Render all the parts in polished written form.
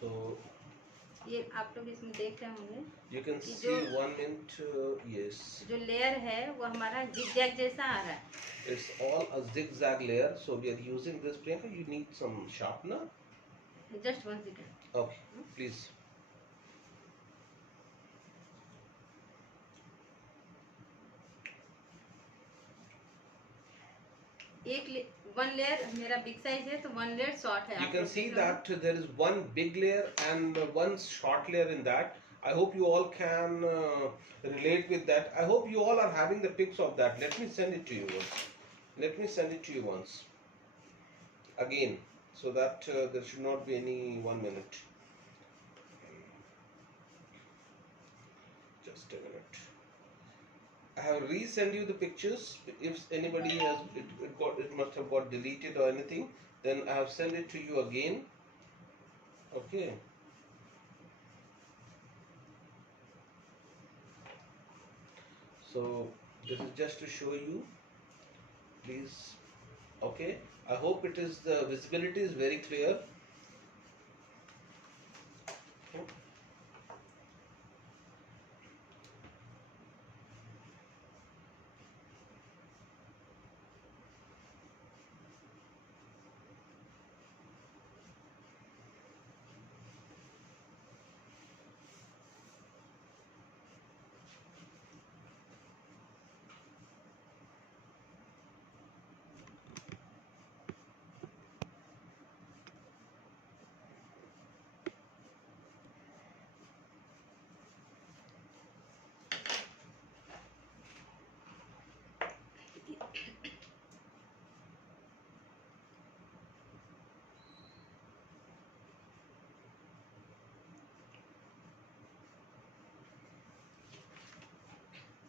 So ये आप लोग इसमें देख रहे होंगे you can कि see 1 inch. Yes, जो लेयर है वो हमारा जिगजैग जैसा आ रहा है. it's all a zigzag layer. So we are using this, Priyanka. You need some sharpener. Just 1 second. Okay, please. One layer मेरा बिग साइज है तो वन लेयर शॉर्ट है. You can see that there is one big layer and one short layer in that. I hope you all can relate with that. I hope you all are having the pics of that. Let me send it to you once. Let me send it to you once again, so that there should not be any 1 minute. Just a minute. I have resend you the pictures. If anybody has it must have got deleted or anything, then I have sent it to you again. Okay. So this is just to show you. Please. Okay. I hope it is the visibility is very clear.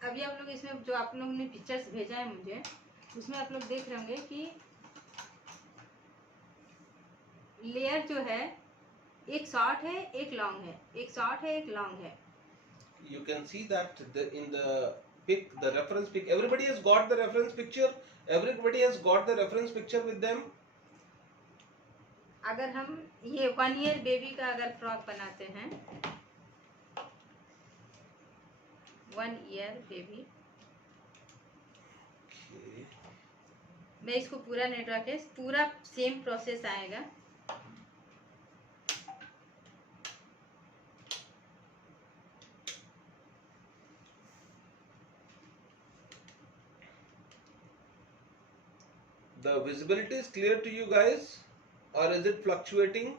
अभी आप लोग इसमें जो आप लोगों ने pictures भेजा है मुझे, उसमें आप लोग देख रहे होंगे कि लेयर जो है एक शॉर्ट है एक लॉन्ग है, एक शॉर्ट है एक लॉन्ग है. You can see that in the pic, the reference pic. Everybody has got the reference picture. Everybody has got the reference picture with them. अगर हम ये 1 ईयर बेबी का अगर फ्रॉक बनाते हैं, 1 ईयर बेबी, मैं इसको पूरा नेटवर्क है, पूरा सेम प्रोसेस आएगा. The visibility is clear to you guys, or is it fluctuating?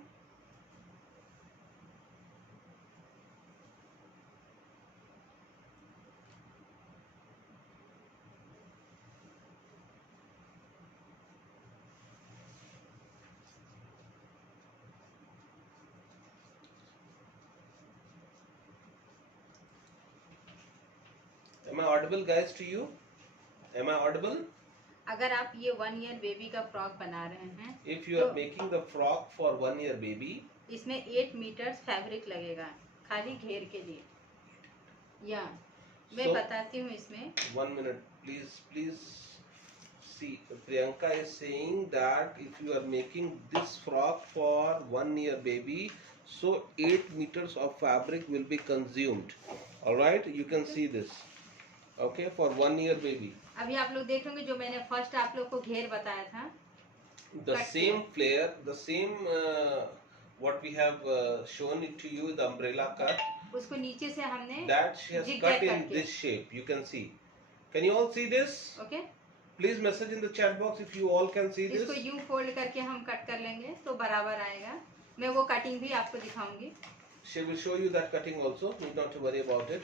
Am I audible, guys, to you? Am I audible? अगर आप ये 1 ईयर बेबी का फ्रॉक बना रहे हैं, If you are making the frock for 1 year baby, इसमें 8 metres fabric लगेगा खाली घेर के लिए. या मैं बताती हूँ इसमें. 1 minute, please. See, Priyanka is saying that if you are making this frock for 1 year baby, so 8 meters of fabric will be consumed. All right, you can see this. Okay, for 1 year baby. अभी आप लोग देख होंगे जो मैंने first आप लोग को घेर बताया था, The same flare, the same what we have shown it to you, the umbrella cut. उसको नीचे से हमने that she has cut in this shape. You can see. Can you all see this? Okay. Please message in the chat box if you all can see this. इसको you fold करके हम cut कर लेंगे तो बराबर आएगा. मैं वो कटिंग भी आपको दिखाऊंगी. She will show you that cutting also. Need not to worry about it.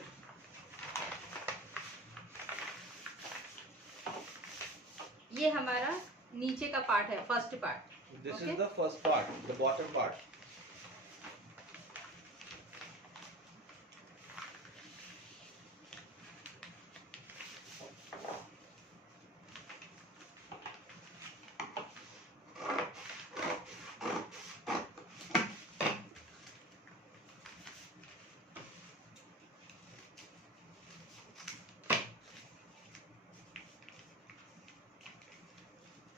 ये हमारा नीचे का पार्ट है, first part. This is the first part, the bottom part.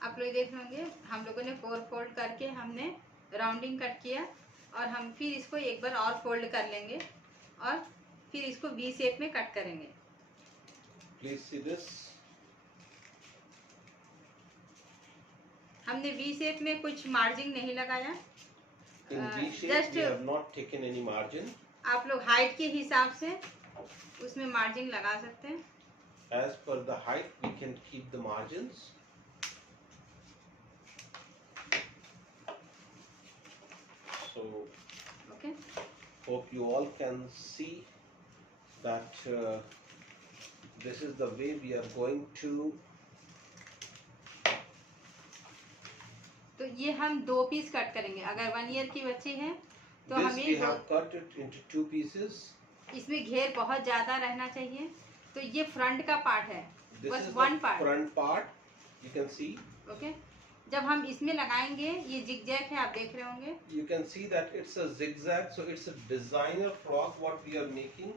आप लोग देख होंगे हम लोगों ने 4 फोल्ड करके हमने राउंडिंग कट किया और हम फिर इसको एक बार और फोल्ड कर लेंगे और फिर इसको वी शेप में कट करेंगे। Please see this. हमने वी शेप में कुछ मार्जिन नहीं लगाया। In V shape, just we have not taken any margin. आप लोग हाइट के हिसाब से उसमें मार्जिन लगा सकते हैं। As per the height, we can keep the margins. So, Okay. hope you all can see that this is the way we are going to. तो ये हम 2 पीस कट करेंगे। अगर 1 ईयर की बच्ची है तो This हमें we have cut it into 2 pieces. इसमें घेर बहुत ज्यादा रहना चाहिए। तो ये फ्रंट का पार्ट है, This बस is 1 the part. front part. You can see. Okay. जब हम इसमें लगाएंगे, ये जिगजैग है, आप देख रहे होंगे। You can see that it's a zigzag, so it's a designer frock what we are making.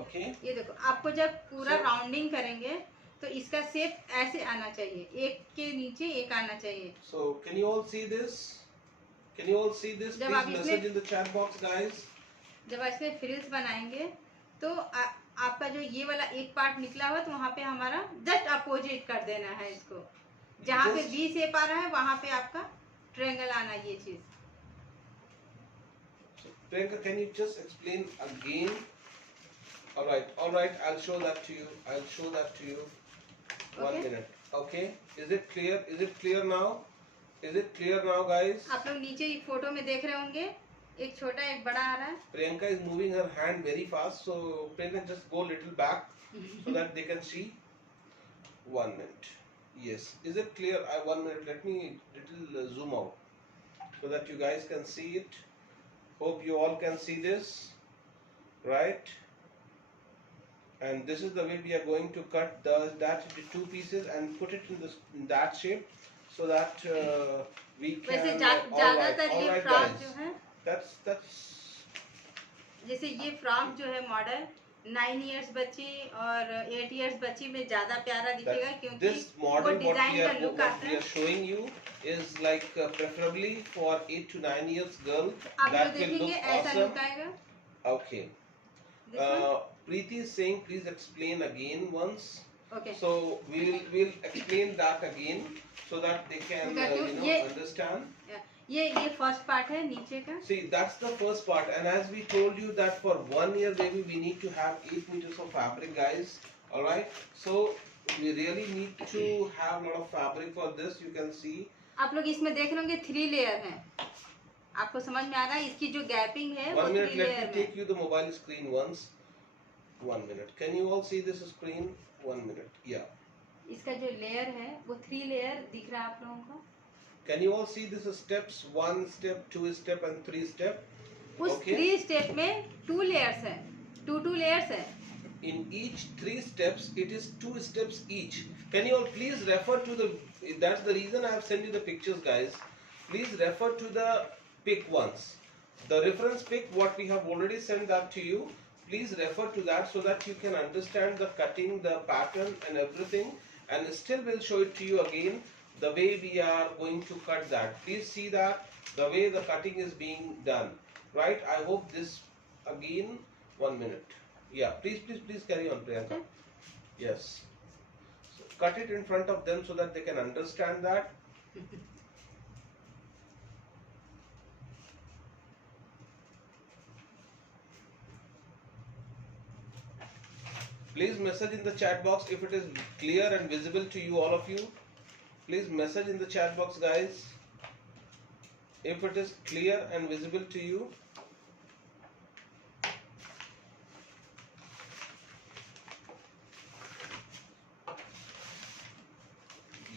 Okay. ये देखो, आपको जब पूरा So- राउंडिंग करेंगे तो इसका शेप ऐसे आना चाहिए, एक के नीचे एक आना चाहिए। So can you all see this? Can you all see this? जब Please आप इसमें- message in the chat box, guys. जब इसमें फ्रिल्स बनाएंगे तो आपका जो ये वाला एक पार्ट निकला हुआ तो वहाँ पे हमारा जस्ट अपोजिट कर देना है इसको। जहाँ पे Just- वी शेप आ रहा है वहाँ पे आपका ट्रायंगल आना, ये चीज। So, Priyanka, can you just explain again? All right. I'll show that to you. One Okay. minute. Okay. Is it clear? Is it clear now? Is it clear now, guys? आप लोग नीचे photo में देख रहे होंगे, एक छोटा एक बड़ा आ रहा है। Priyanka is moving her hand very fast, so Priyanka just go little back so that they can see. 1 minute. Yes. Is it clear? 1 minute. Let me little zoom out so that you guys can see it. Hope you all can see this, right? And this is the way we are going to cut that into 2 pieces and put it in that shape so that we can. वैसे all ज्यादातर ये right, frock guys. जो है, That's जैसे ये frock जो है model 9 years बच्ची और 8 इयर्स बच्ची में ज्यादा प्यारा दिखेगा, क्योंकि this model वो what डिजाइन we का are लुक what आता we है। are showing you is like preferably for 8 to 9 years girl. आप लोग That will देखेंगे look ऐसा awesome. लुक आएगा। Okay. This one? Preeti is saying please explain again once. Okay. So we'll explain that again so that they can understand. ये first part है नीचे का। See, that's the first part, and as we told you that for 1 year baby we need to have 8 meters of fabric, guys. All right. So we really need to have a lot of fabric for this. You can see. आप लोग इसमें देख रहे होंगे 3 layer है। आपको समझ में आ रहा है? इसकी जो गैपिंग है वो 1 3 minute. Let लेयर me में। take you the mobile screen once. 1 minute. Can you all see this screen? 1 minute. Yeah. इसका जो लेयर है वो 3 लेयर दिख रहा है आप लोगों को। Can you all see this steps? 1 step, 2 step, and 3 step. उस Okay. 3 स्टेप में 2 लेयर्स है, 2 लेयर्स है। In each 3 steps, it is 2 steps each. Can you all please refer to the? That's the reason I have sent you the pictures, guys. Please refer to the pic once. The reference pic, what we have already sent that to you. Please refer to that so that you can understand the cutting, the pattern, and everything. And still, we'll show it to you again. The way we are going to cut that. Please see that the way the cutting is being done. Right? I hope this again. 1 minute. Yeah. Please carry on, Priyanka. Yes. So cut it in front of them so that they can understand that. Please message in the chat box if it is clear and visible to you, all of you. Please message in the chat box, guys, if it is clear and visible to you.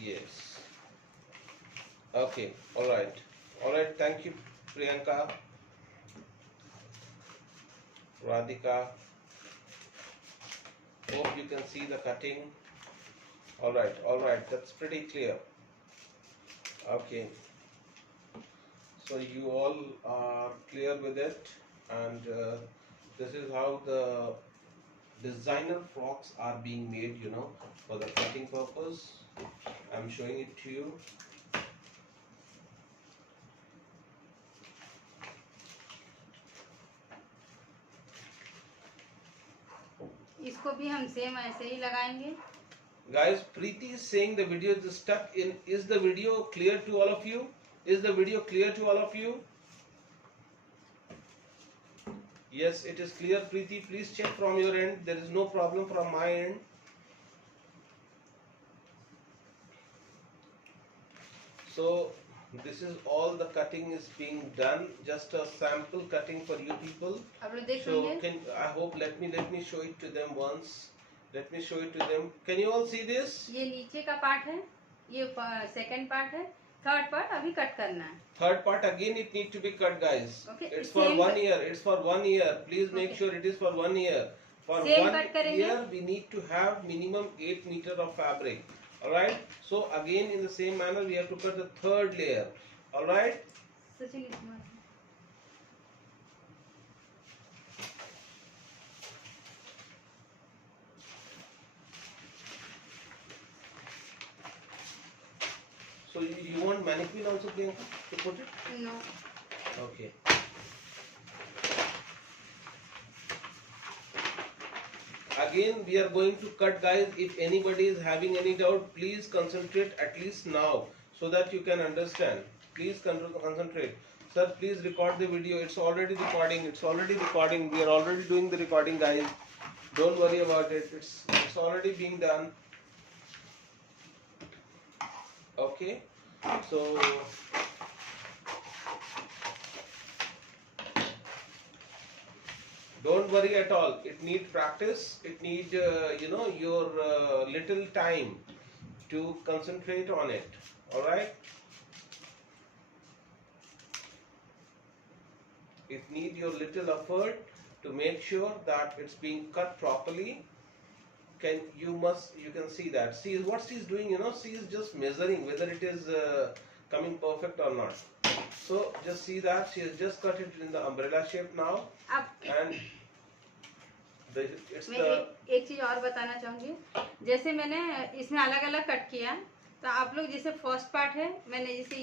Yes. Okay. All right. Thank you, Priyanka, Radhika. Hope you can see the cutting. All right. That's pretty clear. Okay. So you all are clear with it, and this is how the designer frocks are being made, for the cutting purpose. I'm showing it to you. इसको भी हम same ऐसे ही लगाएंगे। Guys, Preeti is saying the video is stuck in. Is the video clear to all of you? Is the video clear to all of you? Yes, it is clear, Preeti. Please check from your end. There is no problem from my end. So this is all the cutting is being done. Just a sample cutting for you people. आप लोग देख So लेंगे। I hope let me show it to them once. Let me show it to them. Can you all see this? ये नीचे का part है, ये second part है, थर्ड पार्ट अभी कट करना है। Third part again it need to be cut, guys. Okay, It's for same 1 year. It's for 1 year. Please make Okay. sure it is for 1 year. For Same 1 cut करेंगे। year we need to have minimum 8 meter of fabric. Alright. So again in the same manner we have to cut the third layer. Alright. Sachin इसमें So you want mannequin also, Priyanka, to put it? No. Okay. Again we are going to cut, guys. If anybody is having any doubt, please concentrate at least now so that you can understand. Please concentrate. Sir, please record the video. It's already recording. It's already recording. We are already doing the recording, guys. Don't worry about it. It's already being done. Okay. So don't worry at all. It needs practice. It needs your little time to concentrate on it. All right. It needs your little effort to make sure that it's being cut properly. You can see that. See what she's doing. She is just measuring whether it is coming perfect or not. So just see that she has just cut it in the umbrella shape now, अब and it's मैं the एक चीज और बताना चाहूंगी। जैसे मैंने इसमें अलग अलग कट किया, तो आप लोग जैसे फर्स्ट पार्ट है, मैंने जैसे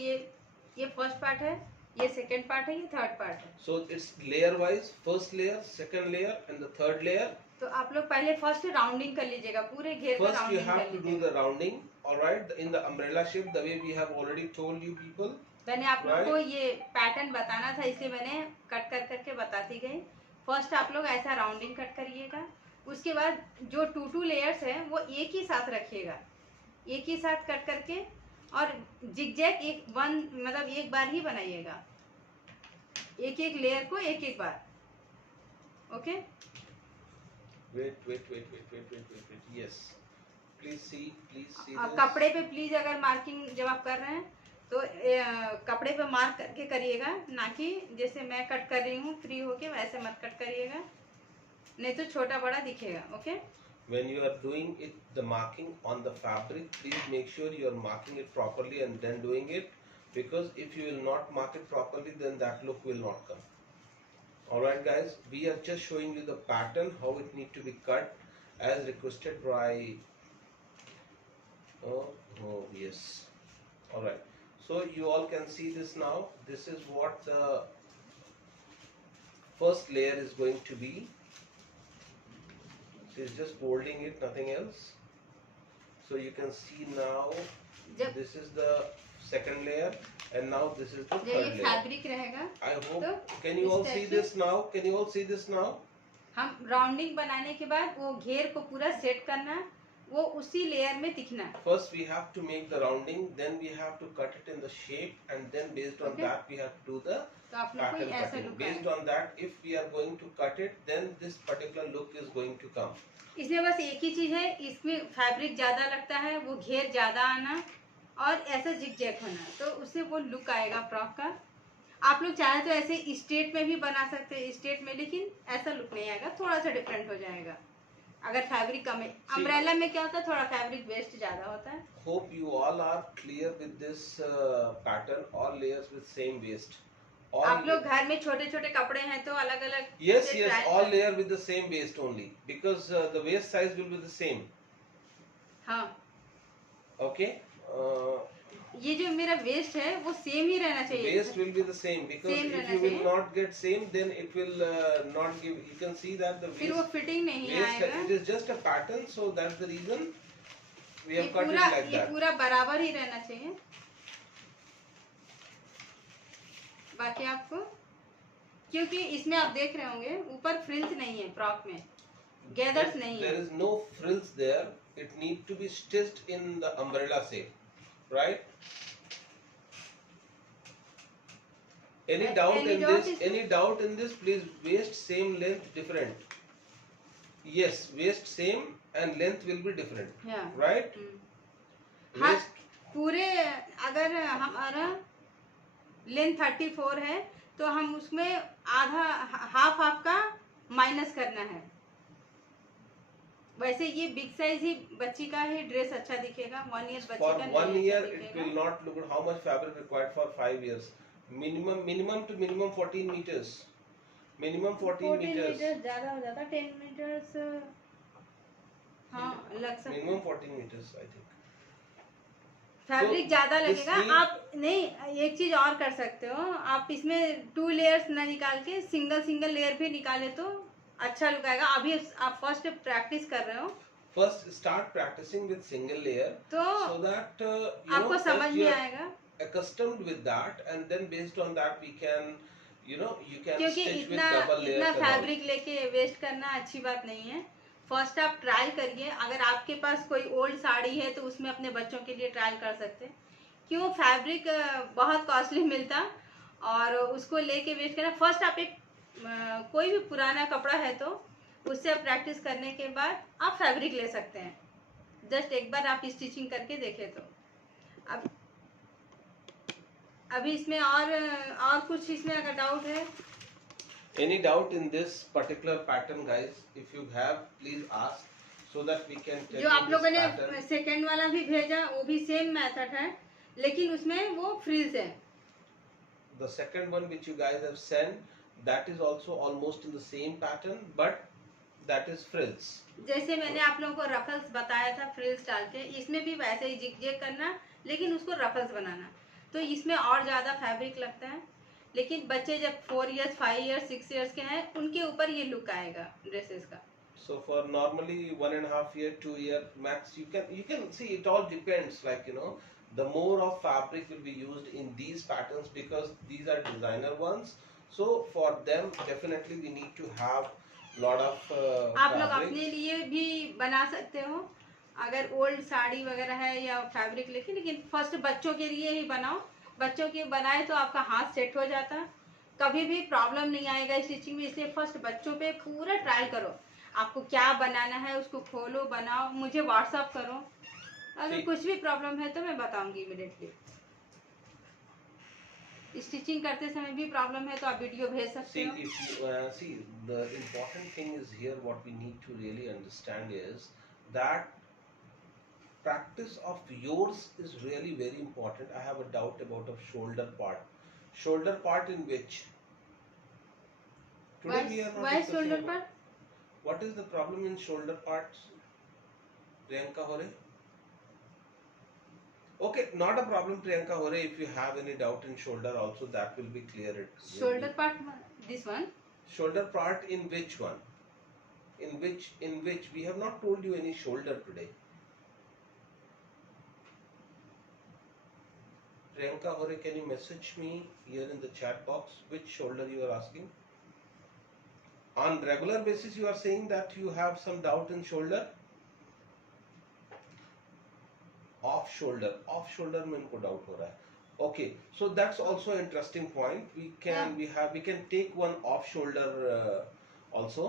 ये फर्स्ट पार्ट है, ये सेकंड पार्ट है, ये थर्ड पार्ट है। so it's layer wise. First layer, second layer, and the third layer. तो आप लोग पहले फर्स्ट राउंडिंग कर लीजिएगा, पूरे घेर का First you राउंडिंग have कर to do लीजिएगा। the rounding. All right, in the umbrella shape, the way we have already told you people. मैंने आप लोग को ये पैटर्न बताना था, इसलिए मैंने कट कर करके बताती गई। फर्स्ट आप लोग ऐसा राउंडिंग कट करिएगा, उसके बाद जो टू लेयर्स है वो एक ही साथ रखिएगा, एक ही साथ कट करके, और जिगजैग मतलब एक बार ही बनाइएगा, एक एक लेयर को एक एक बार। Okay. Wait. Yes. Please see अब this. कपड़े पे प्लीज अगर मार्किंग जब आप कर रहे हैं तो कपड़े पे मार्क करके करिएगा, ना कि जैसे मैं कट कर रही हूँ फ्री होके वैसे मत कट करिएगा, नहीं तो छोटा बड़ा दिखेगा। Okay. When you are doing it, the marking on the fabric, please make sure you are marking it properly and then doing it, because if you will not mark it properly, then that look will not come. Alright guys, we are just showing you the pattern, how it need to be cut as requested by yes. Alright, so you all can see this now. This is what the first layer is going to be. She is just folding it, nothing else. So you can see now this is the second layer, and now this is the जब third ये layer. Fabric रहेगा I hope. तो Can you all see this now? Can you all see this now? हम rounding बनाने के बाद वो घेर को पूरा सेट करना, वो उसी लेयर में दिखना। First we have to make the rounding, then we have to cut it in the shape, and then based on Okay. that we have to do the तो आप लोग को pattern ऐसा cutting. Look Based on that, if we are going to cut it, then this particular look is going to come. इसमें बस एक ही चीज है, इसमें फैब्रिक ज्यादा लगता है, वो घेर ज्यादा आना और ऐसा जिग-जैग होना, तो उससे वो लुक आएगा फ्रॉक का। आप लोग चाहे तो ऐसे स्ट्रेट में भी बना सकते हैं, स्ट्रेट में, लेकिन ऐसा लुक नहीं आएगा, थोड़ा सा डिफरेंट हो जाएगा अगर फैब्रिक कम है। अम्ब्रेला में क्या होता है, थोड़ा फैब्रिक वेस्ट ज्यादा होता है। Hope you all are clear with this pattern. All layers with same waist. आप लोग घर में छोटे छोटे कपड़े हैं तो अलग अलग। Yes, all layer with the same waist only, because the waist size will be the same. हाँ। Okay. ये जो मेरा वेस्ट है वो सेम ही रहना चाहिए। Waist will be the same because Same if रहना you will चाहिए। not get same, then it will not give. You can see that the फिर वो waist, फिटिंग नहीं waist आएगा। it is just a pattern, so that's the reason we ये have cut it पूरा like ये that. पूरा बराबर ही रहना चाहिए। बाकी आपको, क्योंकि इसमें आप देख रहे होंगे ऊपर फ्रिल्स नहीं है, फ्रॉक में गैदर्स नहीं There है। is no frills there. It need to be stitched in the umbrella shape, right? Any doubt Any in doubt this? इसमें? Any doubt in this? Please, waist same, length different. Yes, waist same and length will be different, हाँ। right? हाँ, Waist पूरे अगर हमारा length 34 है तो हम उसमें आधा हाफ हाफ का माइनस करना है। वैसे ये बिग साइज ही बच्ची का ही ड्रेस अच्छा दिखेगा, 1 ईयर बच्ची for का 1 नहीं year अच्छा it दिखेगा। will not look good. How much fabric required for 5 years? Minimum to minimum 14 meters. Minimum 14 meters. ज्यादा हो जाता, 10 मीटर्स हाँ लग सकता है। Minimum 14 meters, I think. Fabric So, ज्यादा this लगेगा। sleeve- आप नहीं, एक चीज और कर सकते हो, आप इसमें 2 लेयर्स ना निकाल के सिंगल लेयर भी निकाले तो अच्छा लुक आएगा। अभी आप फर्स्ट प्रैक्टिस कर रहे हो First start practicing with single layer तो so that you आपको know समझ first में you are आएगा। accustomed with that, and then based on that we can, you know, you can क्योंकि stitch with इतना double layers इतना and all. Fabric लेके waste करना अच्छी बात नहीं है। फर्स्ट आप ट्रायल करिए। अगर आपके पास कोई ओल्ड साड़ी है तो उसमें अपने बच्चों के लिए ट्रायल कर सकते हैं। क्यों, फैब्रिक बहुत कॉस्टली मिलता और उसको लेके वेस्ट करना। फर्स्ट आप एक कोई भी पुराना कपड़ा है तो उससे आप प्रैक्टिस करने के बाद आप फैब्रिक ले सकते हैं। जस्ट एक बार आप स्टिचिंग करके देखें तो। अब अभी इसमें और कुछ इसमें अगर डाउट है, Any doubt in this particular pattern, guys? If you have, please ask so that we can tell जो you आप लोगों this ने pattern. सेकंड वाला भी भेजा वो भी सेम मेथड है, लेकिन उसमें वो फ्रिल्स है। The second one which you guys have sent, that is also almost in the same pattern, but that is frills. जैसे मैंने आप लोगों को रफल्स बताया था फ्रिल्स डाल के, इसमें भी वैसे ही जिग करना, लेकिन उसको रफल्स बनाना। तो इसमें और ज़्यादा फैब्रिक लगता है, लेकिन बच्चे जब 4 इयर्स 5 इयर्स 6 इयर्स के हैं उनके ऊपर ये लुक आएगा ड्रेसेस का। So for normally 1.5 year, 2 year max, you can see it all depends. Like, you know, the more of fabric will be used in these patterns because these are designer ones. So for them, definitely we need to have lot of आप लोग fabric. अपने लिए भी बना सकते हो अगर old sari वगैरह है या फैब्रिक लेके, लेकिन फर्स्ट बच्चों के लिए ही बनाओ। बच्चों के बनाए तो आपका हाथ सेट हो जाता, कभी भी प्रॉब्लम नहीं आएगा स्टिचिंग में। इसलिए फर्स्ट बच्चों पे पूरा ट्रायल करो। आपको क्या बनाना है उसको खोलो, बनाओ, मुझे व्हाट्सअप करो। अगर ठीक। कुछ भी प्रॉब्लम है तो मैं बताऊंगी इमीडिएटली। स्टिचिंग करते समय भी प्रॉब्लम है तो आप वीडियो भेज सकते See, हो। if you see, the important thing is here. What we need to really understand is that practice of yours is really very important. I have a doubt about a shoulder part. Shoulder part in which? Today we are not Why discussing shoulder about- part? What is the problem in shoulder parts, Priyanka Hore? Okay, not a problem, Priyanka Hore. If you have any doubt in shoulder, also that will be cleared. Shoulder part, this one. Shoulder part in which one? In which we have not told you any shoulder today. Priyanka Hore, can you message me here in the chat box which shoulder you are asking? On regular basis you are saying that you have some doubt in shoulder? Off shoulder में इनको doubt हो रहा है. Okay, so that's also an interesting point. We can take one off shoulder also,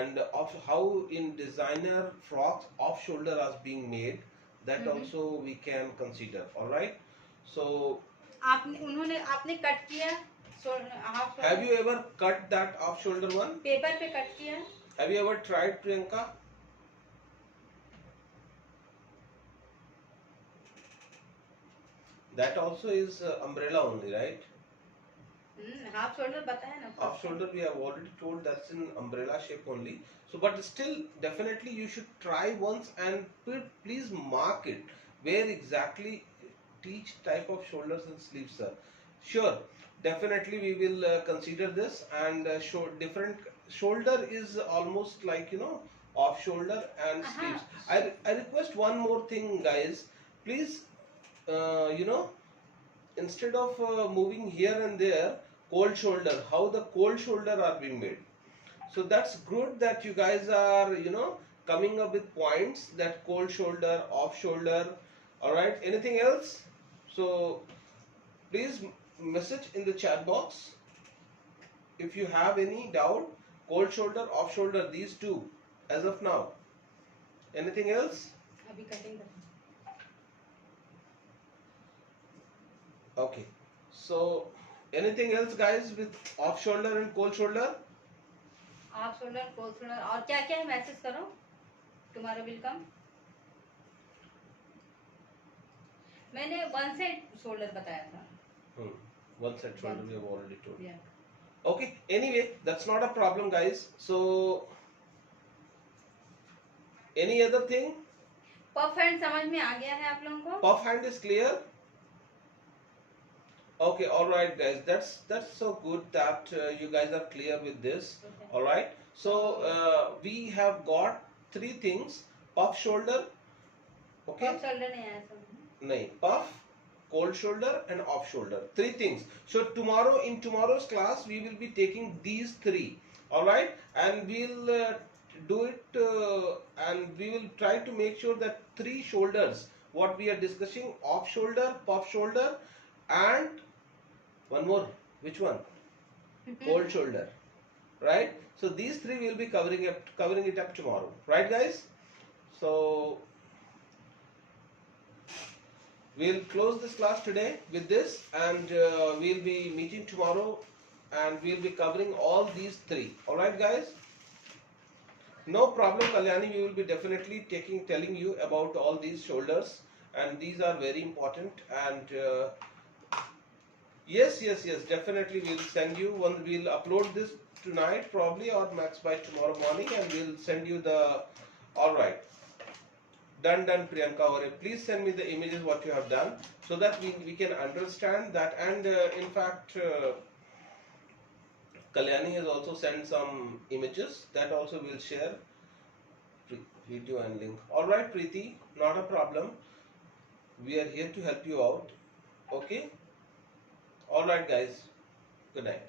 and of how in designer frocks off shoulder are being made, that also we can consider. All right. So आपने cut किया half. have you ever cut that off shoulder one? Paper पे cut किया। Have you ever tried, Priyanka? That also is umbrella only, right? Half shoulder बताया ना। Off shoulder we have already told that's in umbrella shape only. So but still definitely you should try once and please mark it where exactly teach type of shoulders and sleeves, sir. Sure, definitely we will consider this, and show different shoulder is almost like, off shoulder and sleeves. I request one more thing, guys. Please, you know, instead of moving here and there, cold shoulder, how the cold shoulder are being made. So that's good that you guys are, coming up with points, that cold shoulder, off shoulder. All right. Anything else? So please message in the chat box if you have any doubt. Cold shoulder, off shoulder, these two as of now. Anything else? अभी cutting Okay. So anything else, guys, with off shoulder and cold shoulder? Off shoulder, cold shoulder, और क्या क्या है message करो. Tomorrow will come. मैंने one side shoulder बताया था. One side shoulder we have already told. Yeah. Okay. Anyway, that's not a problem, guys. So any other thing? Puff hand समझ में आ गया है आप लोगों को? Puff hand is clear. Okay, all right, guys. That's so good that you guys are clear with this. Okay. All right. So we have got three things: puff shoulder. Okay. Puff shoulder नहीं आया समझ. Nahi, puff, cold shoulder, and off shoulder. Three things. So tomorrow, in tomorrow's class, we will be taking these three. All right, and we'll do it, and we will try to make sure that three shoulders, what we are discussing: off shoulder, puff shoulder, and one more. Which one? Cold shoulder. Right. So these three will be covering it up tomorrow. Right, guys? So we'll close this class today with this, and we'll be meeting tomorrow, and we'll be covering all these three. All right, guys? No problem, Kalyani. We will be definitely telling you about all these shoulders, and these are very important. And yes, definitely we'll send you one. We'll upload this tonight probably, or max by tomorrow morning, and we'll send you the. All right. Done, Priyanka Ore. Please send me the images what you have done, so that we can understand that. And in fact, Kalyani has also sent some images that also we'll share, video and link. All right, Preeti, not a problem. We are here to help you out. Okay. All right, guys. Good night.